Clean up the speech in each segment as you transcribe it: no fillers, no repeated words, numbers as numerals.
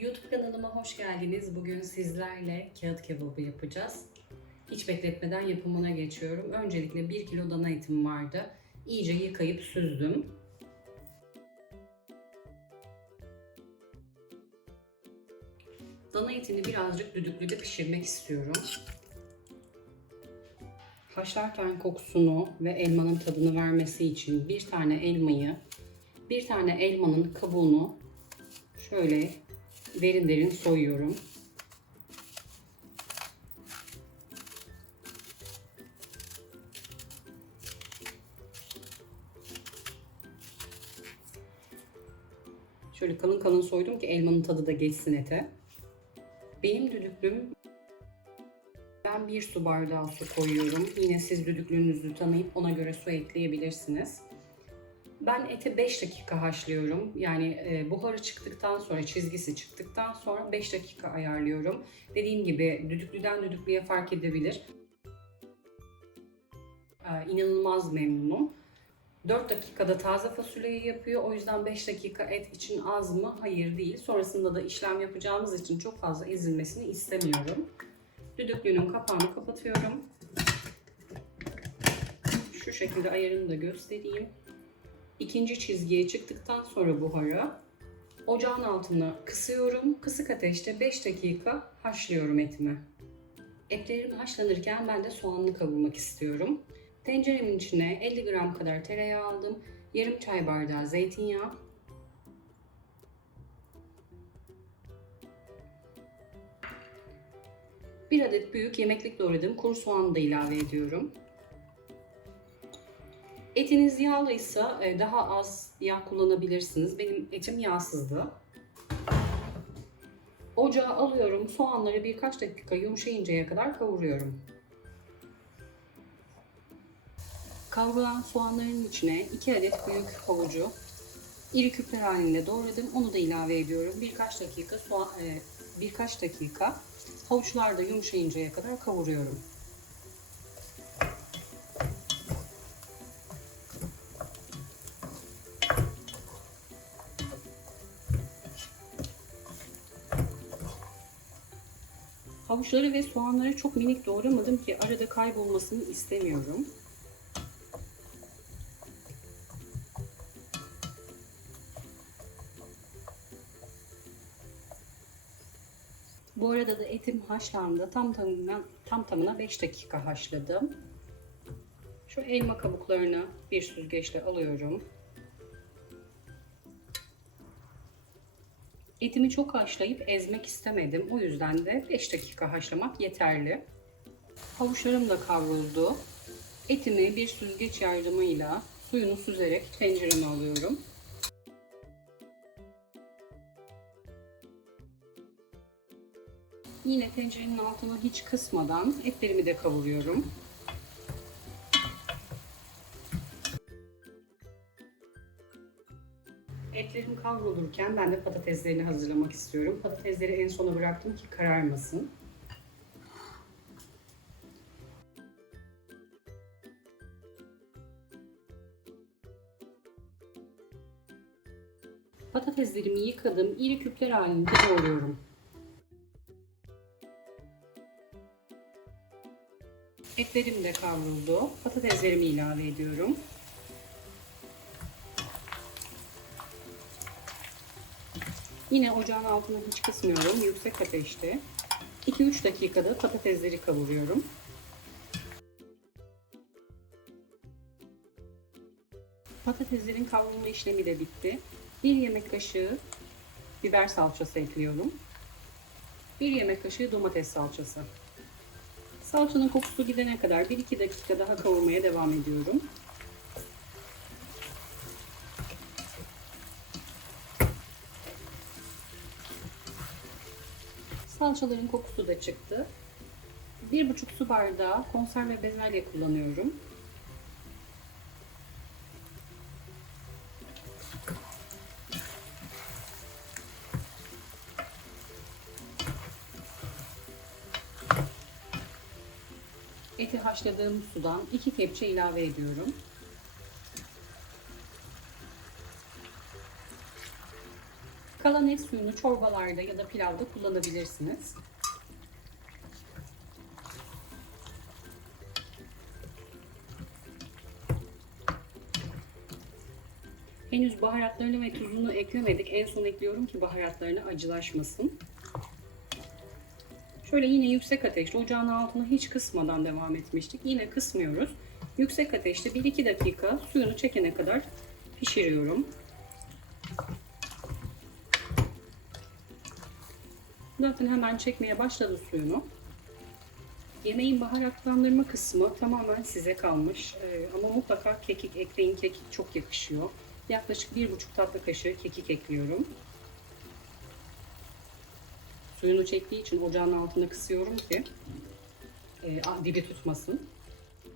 YouTube kanalıma hoş geldiniz. Bugün sizlerle kağıt kebabı yapacağız. Hiç bekletmeden yapımına geçiyorum. Öncelikle 1 kilo dana etim vardı. İyice yıkayıp süzdüm. Dana etini birazcık düdüklüde pişirmek istiyorum. Haşlarken kokusunu ve elmanın tadını vermesi için bir tane elmanın kabuğunu şöyle derin derin soyuyorum. Şöyle kalın kalın soydum ki elmanın tadı da geçsin ete. Benim düdüklüm, ben 1 su bardağı su koyuyorum. Yine siz düdüklüğünüzü tanıyıp ona göre su ekleyebilirsiniz. Ben eti 5 dakika haşlıyorum. Yani buharı çıktıktan sonra, çizgisi çıktıktan sonra 5 dakika ayarlıyorum. Dediğim gibi düdüklüden düdüklüye fark edebilir. İnanılmaz memnunum. 4 dakikada taze fasulyeyi yapıyor. O yüzden 5 dakika et için az mı? Hayır değil. Sonrasında da işlem yapacağımız için çok fazla ezilmesini istemiyorum. Düdüklünün kapağını kapatıyorum. Şu şekilde ayarını da göstereyim. İkinci çizgiye çıktıktan sonra buharı ocağın altına kısıyorum. Kısık ateşte 5 dakika haşlıyorum etimi. Etlerim haşlanırken ben de soğanlı kavurmak istiyorum. Tenceremin içine 50 gram kadar tereyağı aldım. Yarım çay bardağı zeytinyağı. Bir adet büyük yemeklik doğradığım kuru soğanı da ilave ediyorum. Etiniz yağlıysa daha az yağ kullanabilirsiniz. Benim etim yağsızdı. Ocağa alıyorum. Soğanları birkaç dakika yumuşayıncaya kadar kavuruyorum. Kavrulan soğanların içine 2 adet büyük havucu iri küpler halinde doğradım. Onu da ilave ediyorum. Birkaç dakika havuçlar da yumuşayıncaya kadar kavuruyorum. Havuçları ve soğanları çok minik doğramadım ki arada kaybolmasını istemiyorum. Bu arada da etim haşlandı. Tam tamına 5 dakika haşladım. Şu elma kabuklarını bir süzgeçle alıyorum. Etimi çok haşlayıp ezmek istemedim. O yüzden de 5 dakika haşlamak yeterli. Havuçlarım da kavruldu. Etimi bir süzgeç yardımıyla suyunu süzerek tencereme alıyorum. Yine tencerenin altını hiç kısmadan etlerimi de kavuruyorum. Etlerim kavrulurken ben de patateslerini hazırlamak istiyorum. Patatesleri en sona bıraktım ki kararmasın. Patateslerimi yıkadım, iri küpler halinde doğruyorum. Etlerim de kavruldu. Patateslerimi ilave ediyorum. Yine ocağın altını hiç kısmıyorum. Yüksek ateşte 2-3 dakikada patatesleri kavuruyorum. Patateslerin kavrulma işlemi de bitti. 1 yemek kaşığı biber salçası ekliyorum. 1 yemek kaşığı domates salçası. Salçanın kokusu gidene kadar 1-2 dakika daha kavurmaya devam ediyorum. Salçaların kokusu da çıktı. 1,5 su bardağı konserve bezelye kullanıyorum. Eti haşladığım sudan 2 kepçe ilave ediyorum. Kalan et suyunu çorbalarda ya da pilavda kullanabilirsiniz. Henüz baharatlarını ve tuzunu eklemedik. En son ekliyorum ki baharatlarını acılaşmasın. Şöyle yine yüksek ateşte ocağın altını hiç kısmadan devam etmiştik. Yine kısmıyoruz. Yüksek ateşte 1-2 dakika suyunu çekene kadar pişiriyorum. Zaten hemen çekmeye başladı suyunu. Yemeğin baharatlandırma kısmı tamamen size kalmış. Ama mutlaka kekik ekleyin. Kekik çok yakışıyor. Yaklaşık 1,5 tatlı kaşığı kekik ekliyorum. Suyunu çektiği için ocağın altında kısıyorum ki dibi tutmasın.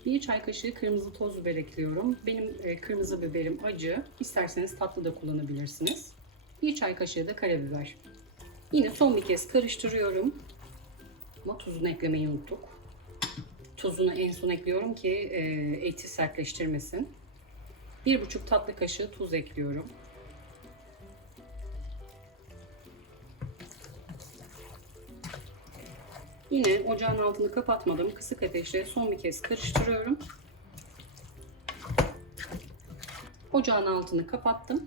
1 çay kaşığı kırmızı toz biber ekliyorum. Benim kırmızı biberim acı. İsterseniz tatlı da kullanabilirsiniz. 1 çay kaşığı da karabiber. Yine son bir kez karıştırıyorum. Ama tuzunu eklemeyi unuttuk. Tuzunu en son ekliyorum ki eti sertleştirmesin. 1,5 tatlı kaşığı tuz ekliyorum. Yine ocağın altını kapatmadım. Kısık ateşte son bir kez karıştırıyorum. Ocağın altını kapattım.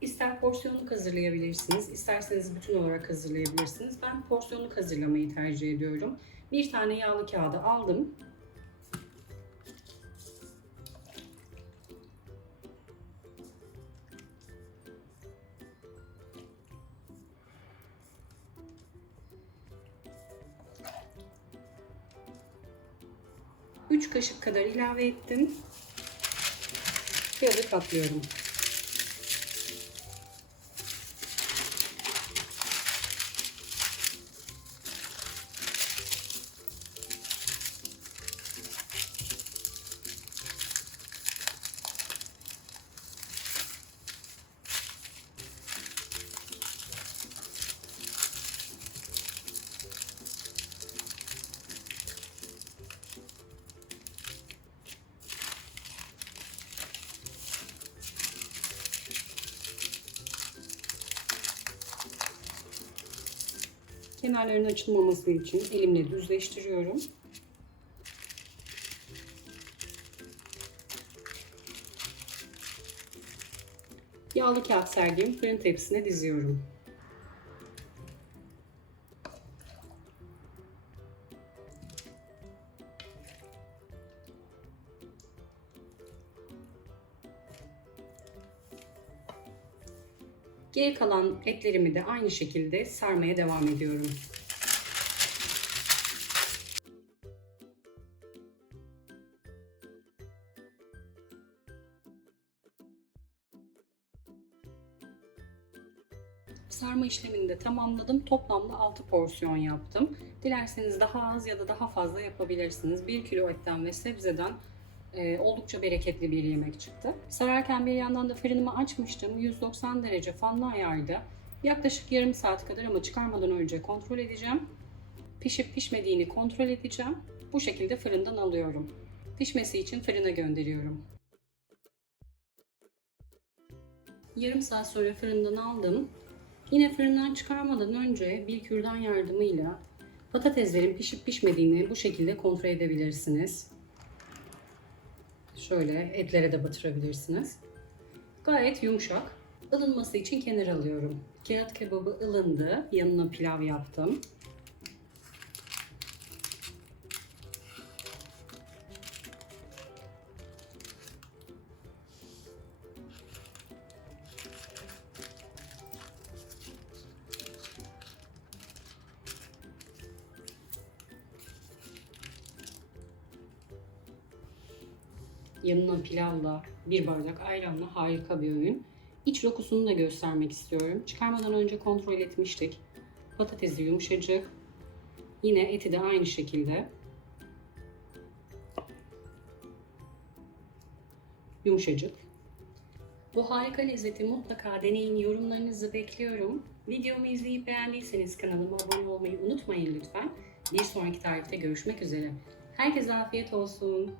İster porsiyonluk hazırlayabilirsiniz, isterseniz bütün olarak hazırlayabilirsiniz. Ben porsiyonluk hazırlamayı tercih ediyorum. Bir tane yağlı kağıdı aldım. Üç kaşık kadar ilave ettim. Kağıdı katlıyorum. Kenarlarının açılmaması için elimle düzleştiriyorum. Yağlı kağıt serdiğim fırın tepsisine diziyorum. Geri kalan etlerimi de aynı şekilde sarmaya devam ediyorum. Sarma işlemini de tamamladım. Toplamda 6 porsiyon yaptım. Dilerseniz daha az ya da daha fazla yapabilirsiniz. 1 kilo etten ve sebzeden oldukça bereketli bir yemek çıktı. Sararken bir yandan da fırınımı açmıştım. 190 derece fanlı ayarda. Yaklaşık yarım saat kadar ama çıkarmadan önce kontrol edeceğim. Pişip pişmediğini kontrol edeceğim. Bu şekilde fırından alıyorum. Pişmesi için fırına gönderiyorum. Yarım saat sonra fırından aldım. Yine fırından çıkarmadan önce bir kürdan yardımıyla patateslerin pişip pişmediğini bu şekilde kontrol edebilirsiniz. Şöyle etlere de batırabilirsiniz. Gayet yumuşak. Ilınması için kenara alıyorum. Kağıt kebabı ılındı. Yanına pilav yaptım. Yanına pilavla, bir bardak ayranla harika bir öğün. İç lokusunu da göstermek istiyorum. Çıkarmadan önce kontrol etmiştik. Patatesi yumuşacık. Yine eti de aynı şekilde. Yumuşacık. Bu harika lezzeti mutlaka deneyin. Yorumlarınızı bekliyorum. Videomu izleyip beğendiyseniz kanalıma abone olmayı unutmayın lütfen. Bir sonraki tarifte görüşmek üzere. Herkese afiyet olsun.